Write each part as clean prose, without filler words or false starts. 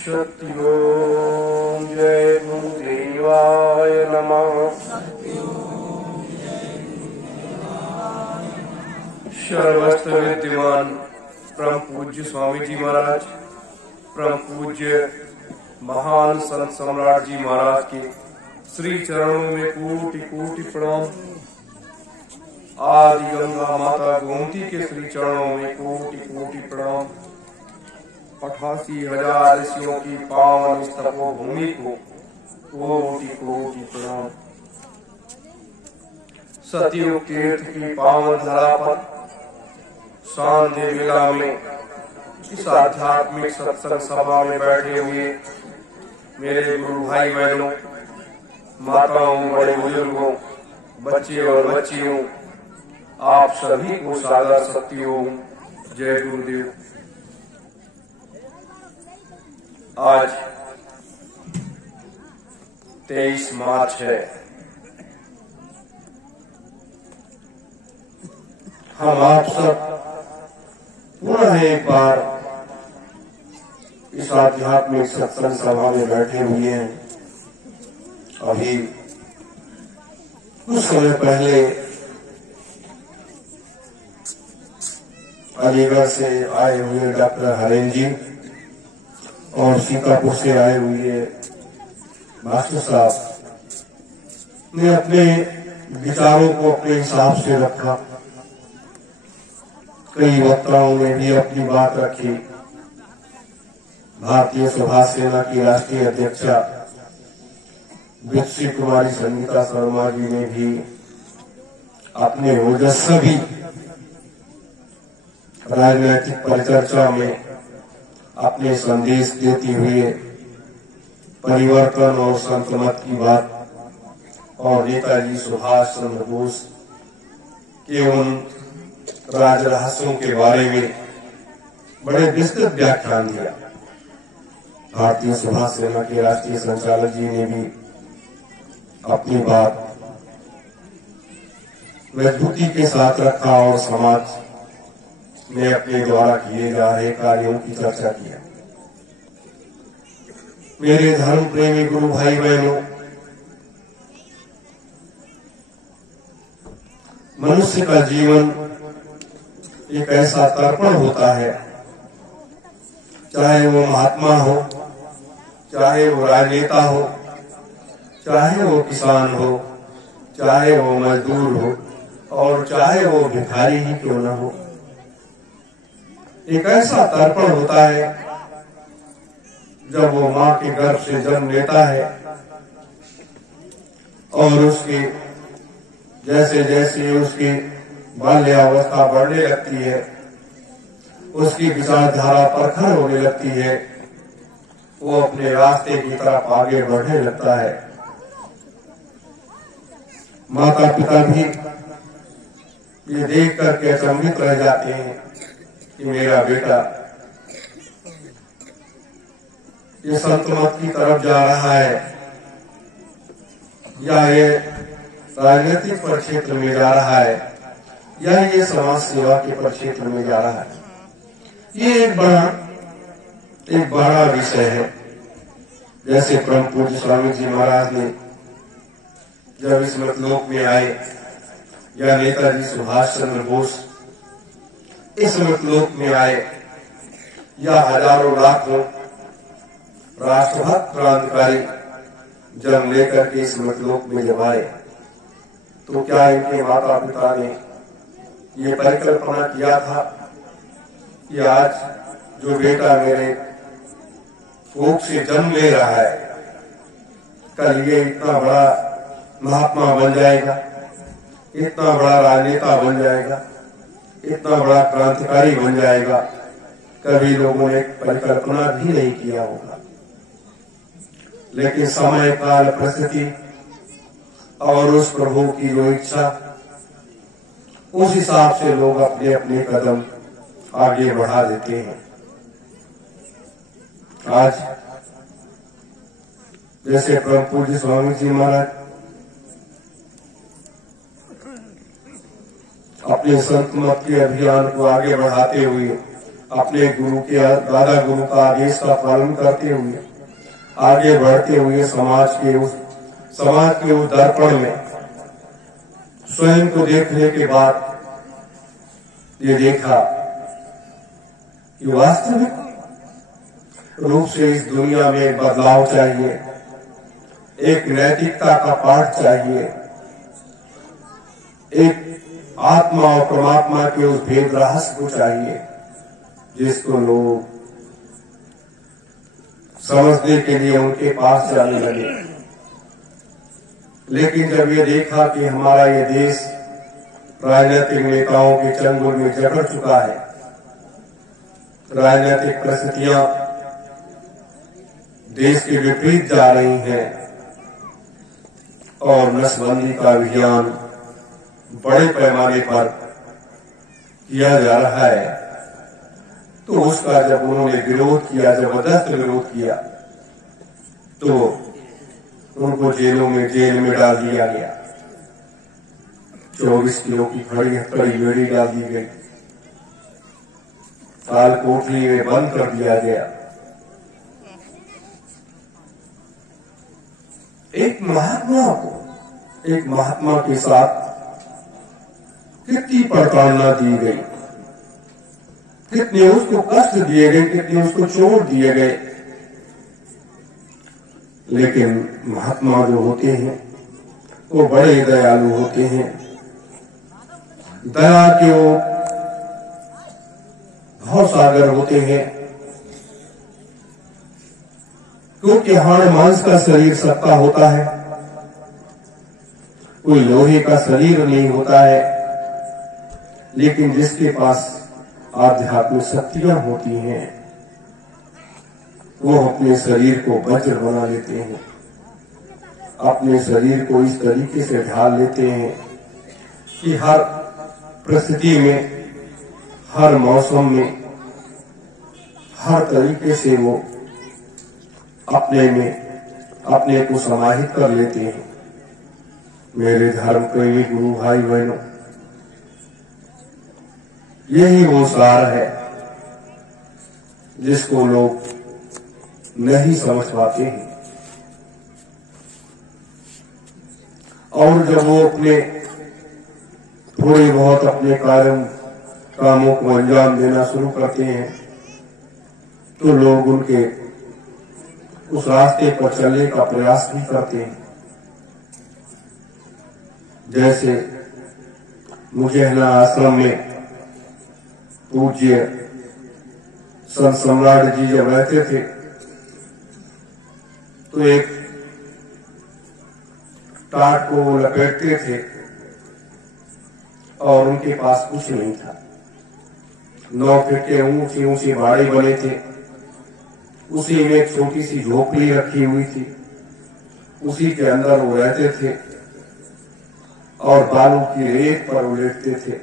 सत्यों जय गुरुदेवाय नमः। सर्वस्त्र विद्यमान परम पूज्य स्वामी जी महाराज, परम पूज्य महान संत सम्राट जी महाराज के श्री चरणों में कोटि कोटि प्रणाम। आदि गंगा माता गोमती के श्री चरणों में कोटि कोटि प्रणाम। 88,000 ऋषियों की पावन तपोभूमि को कोटि कोटि प्रणाम। सतयुग तीर्थ की पावन धरा पर शांति मेला में इस आध्यात्मिक सत्संग सभा में बैठे हुए मेरे गुरु भाई बहनों, माताओं, बड़े बुजुर्गों, बच्चे और बच्चियों, आप सभी को सादर सत्यों जय गुरुदेव। आज 23 मार्च है। हम आप सब पुनः एक बार इस आध्यात्मिक सत्संग सभा में बैठे हुए हैं। अभी कुछ समय पहले अलीगढ़ से आए हुए डॉक्टर हरेन जी और सीतापुर से आए हुए मास्टर साहब ने अपने विचारों को अपने हिसाब से रखा। कई वक्ताओं ने भी अपनी बात रखी। भारतीय सभा सेना की राष्ट्रीय अध्यक्षा विश्री कुमारी संगीता शर्मा जी ने भी अपने ओजस्वी राजनैतिक परिचर्चा में अपने संदेश देते हुए परिवर्तन और संतमत की बात और नेताजी सुभाष चंद्र बोस के उन राज रहस्यों के बारे में बड़े विस्तृत व्याख्यान दिया। भारतीय सभा सेना के राष्ट्रीय संचालक जी ने भी अपनी बात मजबूती के साथ रखा और समाज में अपने द्वारा किए जा रहे कार्यों की चर्चा किया। मेरे धर्म प्रेमी गुरु भाई बहनों, मनुष्य का जीवन एक ऐसा तर्पण होता है, चाहे वो महात्मा हो, चाहे वो राजनेता हो, चाहे वो किसान हो, चाहे वो मजदूर हो और चाहे वो भिखारी ही क्यों न हो। एक ऐसा तर्पण होता है जब वो माँ के गर्भ से जन्म लेता है और उसकी जैसे जैसे उसकी बाल्यावस्था बढ़ने लगती है, उसकी विचारधारा प्रखर होने लगती है, वो अपने रास्ते की तरफ आगे बढ़ने लगता है। माता पिता भी ये देख करके अचंभित रह जाते हैं कि मेरा बेटा ये संतमत की तरफ जा रहा है या ये राजनीतिक परिक्षेत्र में जा रहा है या ये समाज सेवा के परिक्षेत्र में जा रहा है। ये एक बड़ा विषय है। जैसे परम पूज्य स्वामी जी महाराज ने जब इस मृतलोक में आए या नेताजी सुभाष चंद्र बोस इस मृतलोक में आए या हजारों लाखों राष्ट्रभक्त क्रांतिकारी जन्म लेकर के इस मृतलोक में जब आए, तो क्या इनके माता पिता ने ये परिकल्पना किया था कि आज जो बेटा मेरे कोख से जन्म ले रहा है, कल ये इतना बड़ा महात्मा बन जाएगा, इतना बड़ा राजनेता बन जाएगा, इतना बड़ा क्रांतिकारी बन जाएगा। कभी लोगों ने परिकल्पना भी नहीं किया होगा। लेकिन समय काल परिस्थिति और उस प्रभु की जो इच्छा, उस हिसाब से लोग अपने अपने कदम आगे बढ़ा देते हैं। आज जैसे परम पूज्य स्वामी जी महाराज अपने संत मत के अभियान को आगे बढ़ाते हुए अपने गुरु के दादा गुरु का आदेश का पालन करते हुए आगे बढ़ते हुए समाज के उस दर्पण में स्वयं को देखने के बाद ये देखा कि वास्तविक रूप से इस दुनिया में बदलाव चाहिए, एक नैतिकता का पाठ चाहिए, एक आत्मा और परमात्मा के उस भेद रहस्य को चाहिए जिसको लोग समझने के लिए उनके पास जाने लगे। लेकिन जब ये देखा कि हमारा ये देश राजनीतिक नेताओं के चंगुल में जकड़ चुका है, राजनीतिक परिस्थितियां देश के विपरीत जा रही हैं और नसबंदी का अभियान बड़े पैमाने पर किया जा रहा है, तो उसका जब उन्होंने विरोध किया, जबरदस्त विरोध किया, तो उनको जेल में डाल दिया गया। 24 किलो की खड़ी हथकड़ी बेड़ी डाल दी गई, काल कोठरी में बंद कर दिया गया। एक महात्मा के साथ कितनी प्रताड़ना दी गई, कितने उसको कष्ट दिए गए, कितने उसको चोट दिए गए। लेकिन महात्मा जो होते हैं वो बड़े दयालु होते हैं, दया के वो भाव सागर होते हैं, क्योंकि हाड़ मांस का शरीर सबका होता है, कोई लोहे का शरीर नहीं होता है। लेकिन जिसके पास आध्यात्मिक शक्तियां होती हैं वो अपने शरीर को वज्र बना लेते हैं, अपने शरीर को इस तरीके से ढाल लेते हैं कि हर परिस्थिति में, हर मौसम में, हर तरीके से वो अपने को समाहित कर लेते हैं। मेरे धर्म प्रेमी गुरु भाई बहनों, यही वो सार है जिसको लोग नहीं समझ पाते हैं। और जब वो अपने थोड़े बहुत अपने कामों को अंजाम देना शुरू करते हैं तो लोग उनके उस रास्ते पर चलने का प्रयास भी करते हैं। जैसे मुझेहना आश्रम में पूज्य संत सम्राट जी जब रहते थे तो एक टाट को लपेटते थे और उनके पास कुछ नहीं था। 9 फीट के ऊंचे ऊंचे बाड़े बने थे, उसी में एक छोटी सी झोपड़ी रखी हुई थी, उसी के अंदर वो रहते थे और बालू की रेत पर वो लेटते थे।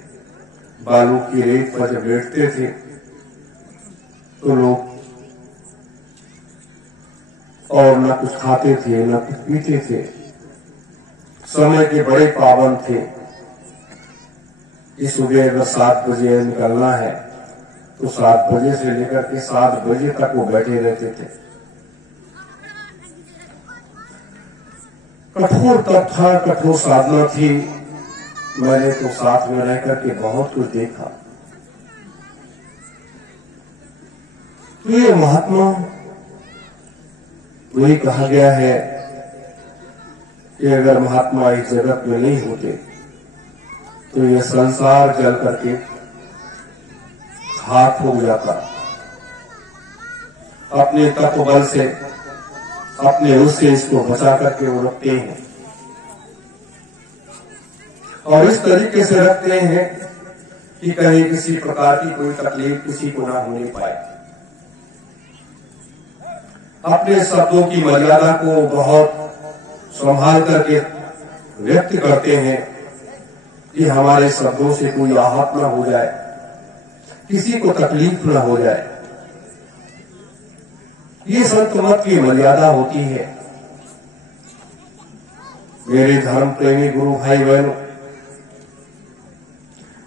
बालू की रेत पर जब लेटते थे तो लोग और न कुछ खाते थे न कुछ पीते थे, समय के बड़े पाबंद थे कि सुबह अगर 7 बजे निकलना है तो 7 बजे से लेकर के 7 बजे तक वो बैठे रहते थे। कठोर तप था, कठोर साधना थी। मैंने तो साथ में रह करके बहुत कुछ देखा। तो ये महात्मा, वही कहा गया है कि अगर महात्मा इस जगत में नहीं होते तो ये संसार जल करके खाक हो जाता। अपने तपोबल से, अपने उससे इसको बचा करके वो रखते हैं और इस तरीके से रखते हैं कि कहीं किसी प्रकार की कोई तकलीफ किसी को ना होने पाए। अपने शब्दों की मर्यादा को बहुत संभाल करके व्यक्त करते हैं कि हमारे शब्दों से कोई आहत न हो जाए, किसी को तकलीफ न हो जाए। ये संत मत की मर्यादा होती है। मेरे धर्म प्रेमी गुरु भाई बहनों,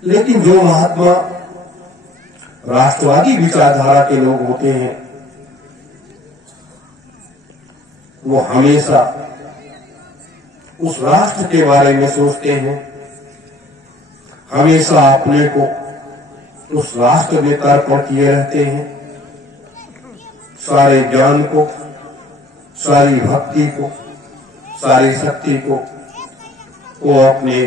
लेकिन जो महात्मा राष्ट्रवादी विचारधारा के लोग होते हैं, वो हमेशा उस राष्ट्र के बारे में सोचते हैं, हमेशा अपने को उस राष्ट्र में तर्पण किए रहते हैं। सारे ज्ञान को, सारी भक्ति को, सारी शक्ति को वो अपने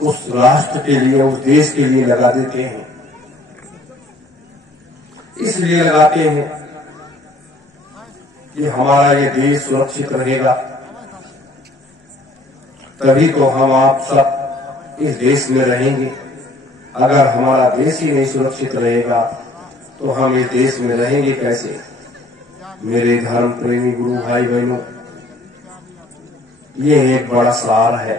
उस राष्ट्र के लिए, उस देश के लिए लगा देते हैं। इसलिए लगाते हैं कि हमारा ये देश सुरक्षित रहेगा, तभी तो हम आप सब इस देश में रहेंगे। अगर हमारा देश ही नहीं सुरक्षित रहेगा तो हम इस देश में रहेंगे कैसे? मेरे धर्म प्रेमी गुरु भाई बहनों, ये एक बड़ा सार है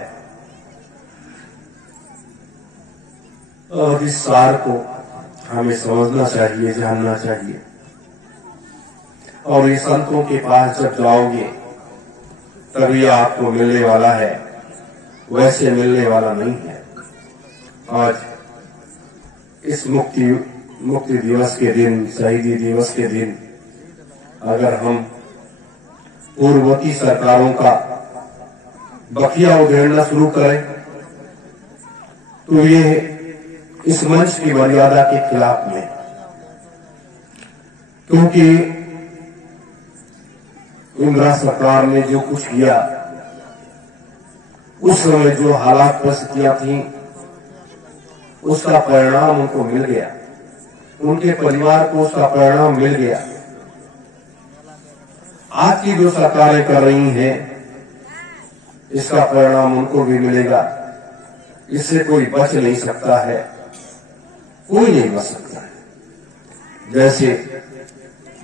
और इस सार को हमें समझना चाहिए, जानना चाहिए। और ये संतों के पास जब जाओगे तभी आपको मिलने वाला है, वैसे मिलने वाला नहीं है। आज इस मुक्ति दिवस के दिन, शहीदी दिवस के दिन, अगर हम पूर्ववर्ती सरकारों का बखिया उधेड़ना शुरू करें तो ये इस मंच की मर्यादा के खिलाफ में, क्योंकि इंदिरा सरकार ने जो कुछ किया, उस समय जो हालात परिस्थितियां थी, उसका परिणाम उनको मिल गया, उनके परिवार को उसका परिणाम मिल गया। आज की जो सरकारें कर रही हैं, इसका परिणाम उनको भी मिलेगा। इससे कोई बच नहीं सकता है, कोई नहीं बच सकता है। जैसे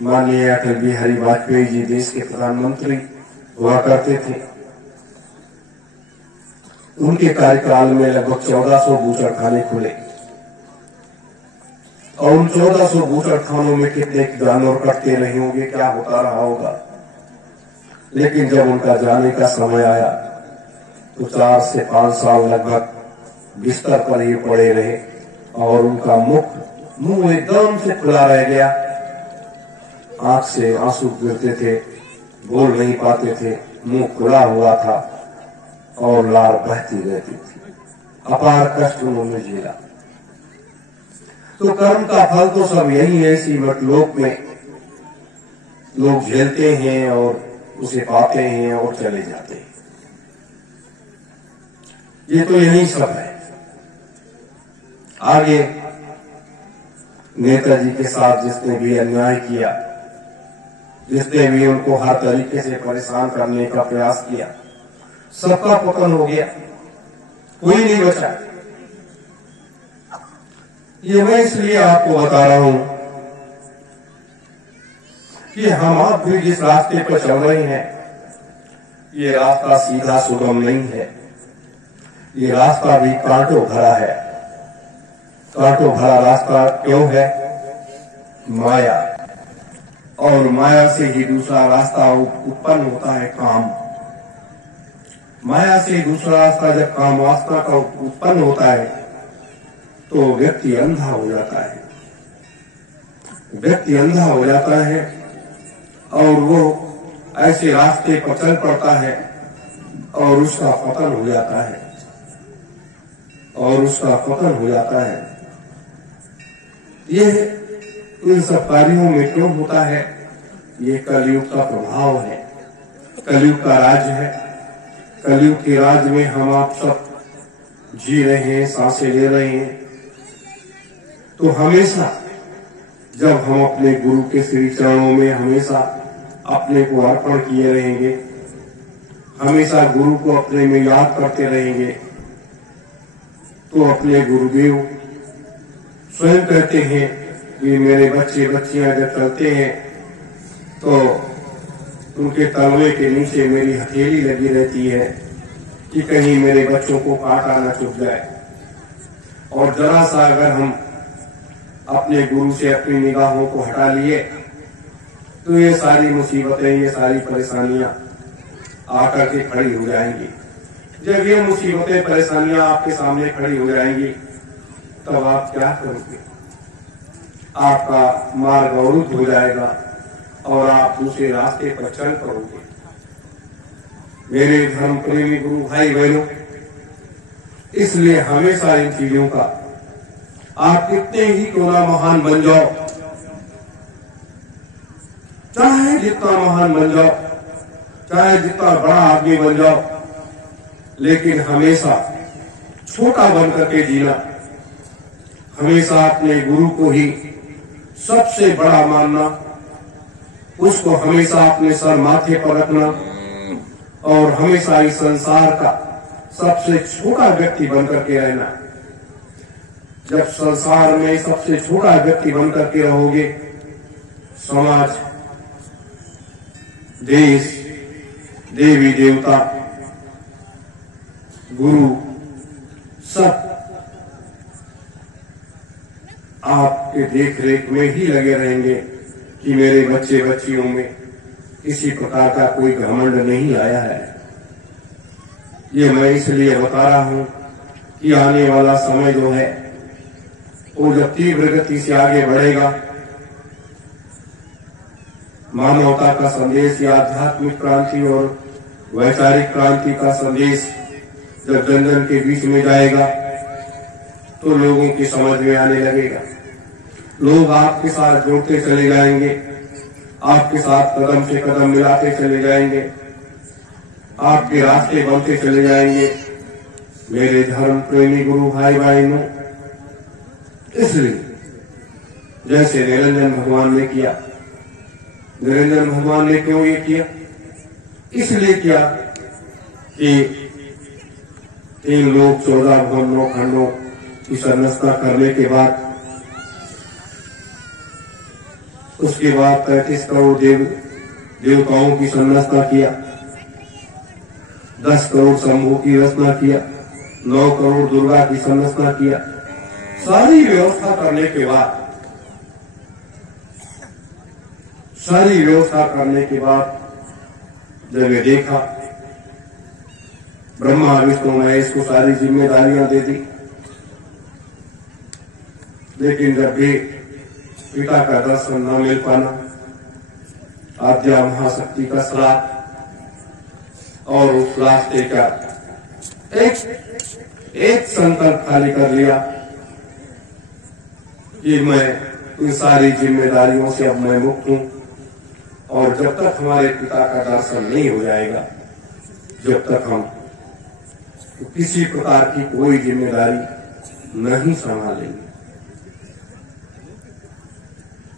माननीय अटल बिहारी वाजपेयी जी देश के प्रधानमंत्री हुआ करते थे, उनके कार्यकाल में लगभग 1400 बूचड़खाने खुले और उन 1400 बूचड़खानों में कितने जानवर कटते रहे होंगे, क्या होता रहा होगा। लेकिन जब उनका जाने का समय आया तो 4 से 5 साल लगभग बिस्तर पर ही पड़े रहे और उनका मुंह एकदम से खुला रह गया, आंख से आंसू गिरते थे, बोल नहीं पाते थे, मुंह खुला हुआ था और लार बहती रहती थी। अपार कष्ट उन्होंने झेला। तो कर्म का फल तो सब यही है, इसी मतलोक में लोग झेलते हैं और उसे पाते हैं और चले जाते हैं। ये तो यही सब है। आगे नेताजी के साथ जिसने भी अन्याय किया, जिसने भी उनको हर तरीके से परेशान करने का प्रयास किया, सबका पतन हो गया, कोई नहीं बचा। ये मैं इसलिए आपको बता रहा हूं कि हम आप भी जिस रास्ते पर चल रहे हैं, ये रास्ता सीधा सुगम नहीं है। ये रास्ता भी कांटों भरा है। कांटों भरा रास्ता क्यों है? माया, और माया से ही दूसरा रास्ता उत्पन्न होता है, काम। माया से दूसरा रास्ता जब काम वासना का उत्पन्न होता है तो व्यक्ति अंधा हो जाता है। व्यक्ति अंधा हो जाता है और वो ऐसे रास्ते पर चल पड़ता है और उसका पतन हो जाता है, और उसका पतन हो जाता है। ये इन सब कार्यों में क्यों होता है? ये कलयुग का प्रभाव है, कलयुग का राज है। कलयुग के राज में हम आप सब जी रहे हैं, सांसें ले रहे हैं। तो हमेशा जब हम अपने गुरु के श्री चरणों में हमेशा अपने को अर्पण किए रहेंगे, हमेशा गुरु को अपने में याद करते रहेंगे, तो अपने गुरुदेव स्वयं कहते हैं कि मेरे बच्चे बच्चियां जब चलते हैं तो उनके तलवे के नीचे मेरी हथेली लगी रहती है कि कहीं मेरे बच्चों को कांटा न चुभ जाए। और जरा सा अगर हम अपने गुरु से अपनी निगाहों को हटा लिए तो ये सारी मुसीबतें, ये सारी परेशानियां आकर के खड़ी हो जाएंगी। जब ये मुसीबतें, परेशानियां आपके सामने खड़ी हो जाएंगी तब आप क्या करोगे? आपका मार्ग अवरुद्ध हो जाएगा और आप दूसरे रास्ते पर चल पड़ोगे। मेरे धर्म प्रेमी गुरु भाई बहनों, इसलिए हमेशा इन चीजों का आप कितने ही क्यों ना महान बन जाओ, चाहे जितना महान बन जाओ, चाहे जितना बड़ा आदमी बन जाओ, लेकिन हमेशा छोटा बन करके जीना, हमेशा अपने गुरु को ही सबसे बड़ा मानना, उसको हमेशा अपने सर माथे पर रखना और हमेशा इस संसार का सबसे छोटा व्यक्ति बनकर के रहना। जब संसार में सबसे छोटा व्यक्ति बनकर के रहोगे, समाज, देश, देवी देवता, गुरु सब आपके देख रेख में ही लगे रहेंगे कि मेरे बच्चे बच्चियों में किसी प्रकार का कोई घमंड नहीं आया है। ये मैं इसलिए बता रहा हूं कि आने वाला समय जो है वो जब तीव्र गति से आगे बढ़ेगा, मानवता का संदेश या आध्यात्मिक क्रांति और वैचारिक क्रांति का संदेश जब जन जन के बीच में जाएगा तो लोगों की समझ में आने लगेगा। लोग आपके साथ जुड़ते चले जाएंगे, आपके साथ कदम से कदम मिलाते चले जाएंगे, आपके रास्ते बनते चले जाएंगे। मेरे धर्म प्रेमी गुरु भाई बहनों, इसलिए जैसे निरंजन भगवान ने किया, निरंजन भगवान ने क्यों ये किया? इसलिए किया कि 3 लोग 14 भुवन 9 खंडों की संरचना करने के बाद, उसके बाद 35 करोड़ देवताओं की संरचना किया, 10 करोड़ शंभू की रचना किया, 9 करोड़ दुर्गा की संरचना किया। सारी व्यवस्था करने के बाद, सारी व्यवस्था करने के बाद जब ये देखा, ब्रह्मा विष्णु महेश को सारी जिम्मेदारियां दे दी, लेकिन जब भी पिता का दर्शन न मिल पाना, आद्या महाशक्ति का श्राप, और उस रास्ते का एक संकल्प खाली कर लिया कि मैं इन सारी जिम्मेदारियों से अब मैं मुक्त हूं, और जब तक हमारे पिता का दर्शन नहीं हो जाएगा, जब तक हम किसी प्रकार की कोई जिम्मेदारी नहीं संभालेंगे।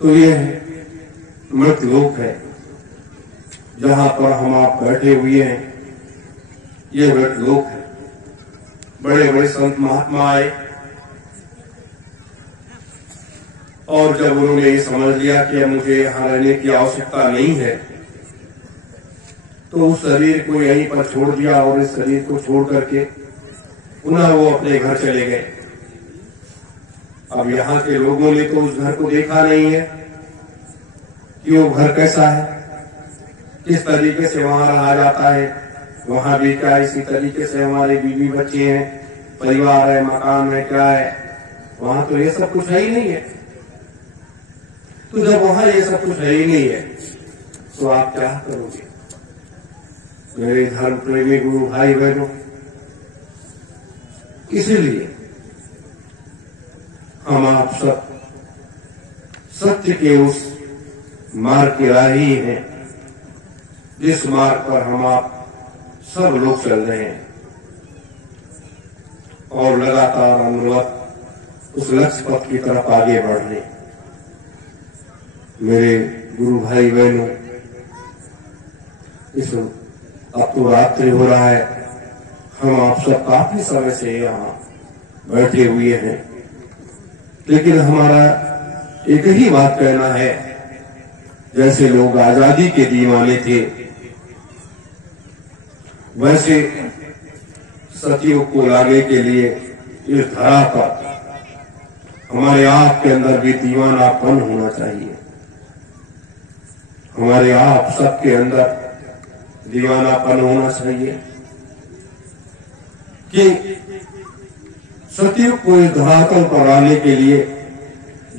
तो ये मृत लोक है जहां पर हम आप बैठे हुए हैं, ये मृत लोक है। बड़े बड़े संत महात्मा आए और जब उन्होंने ये समझ लिया कि अब मुझे यहां रहने की आवश्यकता नहीं है, तो उस शरीर को यहीं पर छोड़ दिया और इस शरीर को छोड़ करके पुनः वो अपने घर चले गए। अब यहाँ के लोगों ने तो उस घर को देखा नहीं है कि वो घर कैसा है, किस तरीके से वहां रहा जाता है। वहां भी क्या इसी तरीके से हमारे बीवी बच्चे हैं, परिवार है, मकान है, क्या है, वहां तो ये सब कुछ है ही नहीं है। तो जब वहां ये सब कुछ है ही नहीं है तो आप क्या करोगे? मेरे धर्म प्रेमी गुरु भाई बहनों, इसीलिए हम आप सब सत्य के उस मार्ग के राही हैं जिस मार्ग पर हम आप सब लोग चल रहे हैं, और लगातार अनुवत उस लक्ष्य पथ की तरफ आगे बढ़ रहे हैं। मेरे गुरु भाई बहनों, इस अब तो रात्रि हो रहा है, हम आप सब काफी समय से यहाँ बैठे हुए हैं, लेकिन हमारा एक ही बात कहना है, जैसे लोग आजादी के दीवाने थे, वैसे सतयुग को लाने के लिए इस धरा पर हमारे आप के अंदर भी दीवानापन होना चाहिए। हमारे आप सबके अंदर दीवानापन होना चाहिए कि सतयुग को इस धरातल पर लाने के लिए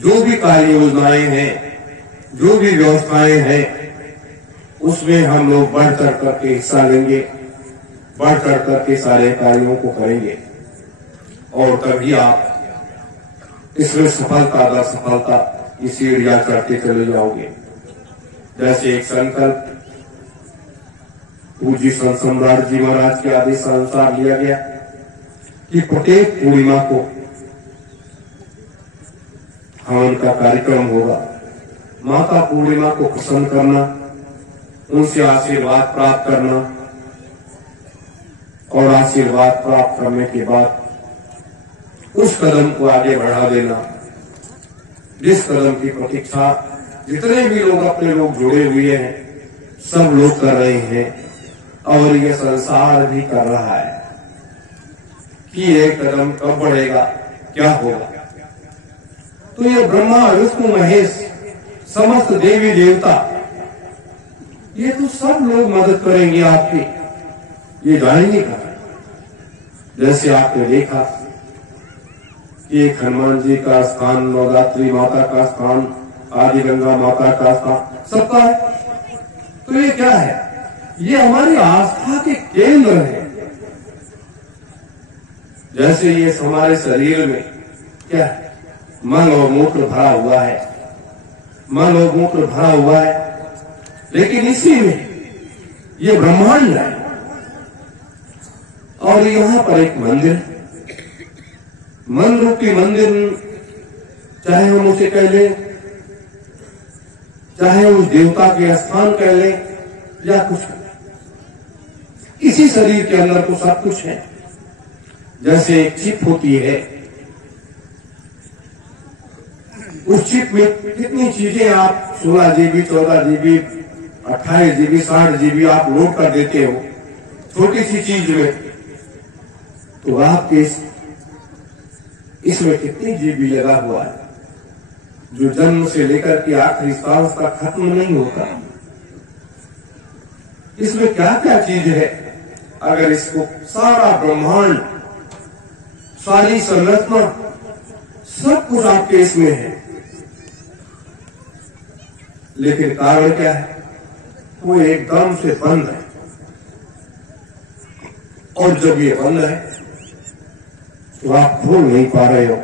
जो भी कार्य योजनाएं हैं, जो भी व्यवस्थाएं हैं, उसमें हम लोग बढ़ चढ़ करके हिस्सा लेंगे, बढ़ चढ़ करके सारे कार्यों को करेंगे और तभी आप इसमें सफलता दर सफलता की सीढ़ियां चढ़ते चले जाओगे। जैसे एक संकल्प पूज्य संत सम्राट जी महाराज के आदेश अनुसार लिया गया कि प्रत्येक पूर्णिमा को हवन का कार्यक्रम होगा। माता पूर्णिमा को प्रसन्न करना, उनसे आशीर्वाद प्राप्त करना और आशीर्वाद प्राप्त करने के बाद उस कदम को आगे बढ़ा देना, जिस कदम की प्रतीक्षा जितने भी लोग अपने लोग जुड़े हुए हैं सब लोग कर रहे हैं और ये संसार भी कर रहा है कि ये कदम कब बढ़ेगा, क्या होगा। तो ये ब्रह्मा विष्णु महेश समस्त देवी देवता ये तो सब लोग मदद करेंगे आपकी, ये जानेंगे कहा। जैसे आपने देखा कि एक हनुमान जी का स्थान, नवरात्रि माता का स्थान, आदि गंगा माता का स्थान सबका है। तो ये क्या है? ये हमारी आस्था के केंद्र है। जैसे ये हमारे शरीर में क्या है? मन और मूत्र भरा हुआ है, मन और मूत्र भरा हुआ है, लेकिन इसी में ये ब्रह्मांड है और यहाँ पर एक मंदिर, मन रूपी मंदिर, चाहे हम उसे कह लें, चाहे उस देवता के स्थान कह लें या कुछ, इसी शरीर के अंदर तो सब कुछ है। जैसे एक चिप होती है, उस चिप में कितनी चीजें आप 16 जीबी, 14 जीबी, 28 जीबी, 60 जीबी आप लोड कर देते हो छोटी सी चीज में, तो आपके इसमें कितनी जीबी लगा हुआ है जो जन्म से लेकर के आखिरी सांस तक खत्म नहीं होता। इसमें क्या क्या चीज है? अगर इसको सारा ब्रह्मांड, सारी संरचना, सब कुछ आपके इसमें है, लेकिन कारण क्या है? वो एकदम से बंद है। और जब ये बंद है तो आप खोल नहीं पा रहे हो।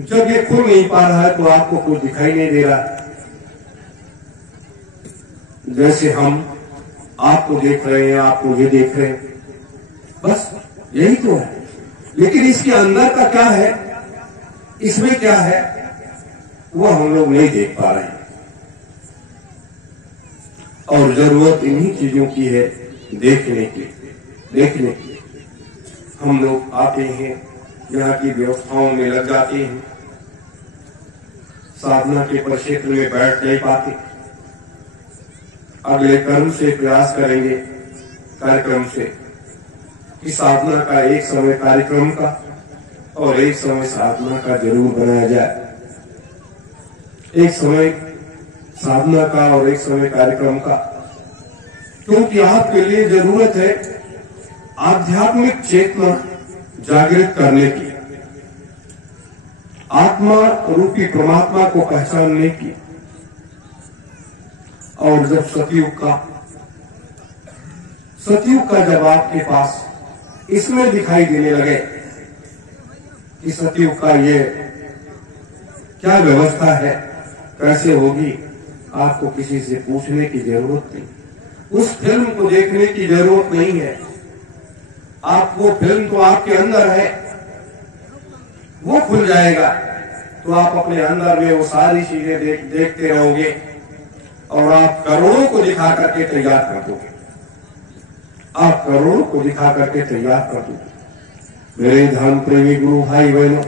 जब ये खुल नहीं पा रहा है तो आपको कुछ दिखाई नहीं दे रहा। जैसे हम आपको देख रहे हैं, आप मुझे देख रहे हैं, बस यही तो है। लेकिन इसके अंदर का क्या है, इसमें क्या है, वो हम लोग नहीं देख पा रहे हैं। और जरूरत इन्हीं चीजों की है देखने की। हम लोग आते हैं, यहाँ की व्यवस्थाओं में लग जाते हैं, साधना के परिक्षेत्र में बैठ नहीं पाते। अगले कर्म से प्रयास करेंगे, कार्यक्रम से, कि साधना का एक समय कार्यक्रम का और एक समय साधना का जरूर बनाया जाए। एक समय साधना का और एक समय कार्यक्रम का, क्योंकि आपके लिए जरूरत है आध्यात्मिक चेतना जागृत करने की, आत्मा रूपी परमात्मा को पहचानने की। और जब सतयुग का जब आपके पास इसमें दिखाई देने लगे कि सतयुग का ये क्या व्यवस्था है, कैसे होगी, आपको किसी से पूछने की जरूरत नहीं, उस फिल्म को देखने की जरूरत नहीं है। आप वो फिल्म तो आपके अंदर है, वो खुल जाएगा तो आप अपने अंदर में वो सारी चीजें देखते रहोगे और आप करोड़ों को दिखा करके तैयार कर दोगे। आप करोड़ों को दिखा करके तैयार कर दोगे। मेरे धर्म प्रेमी गुरु भाई बहनों,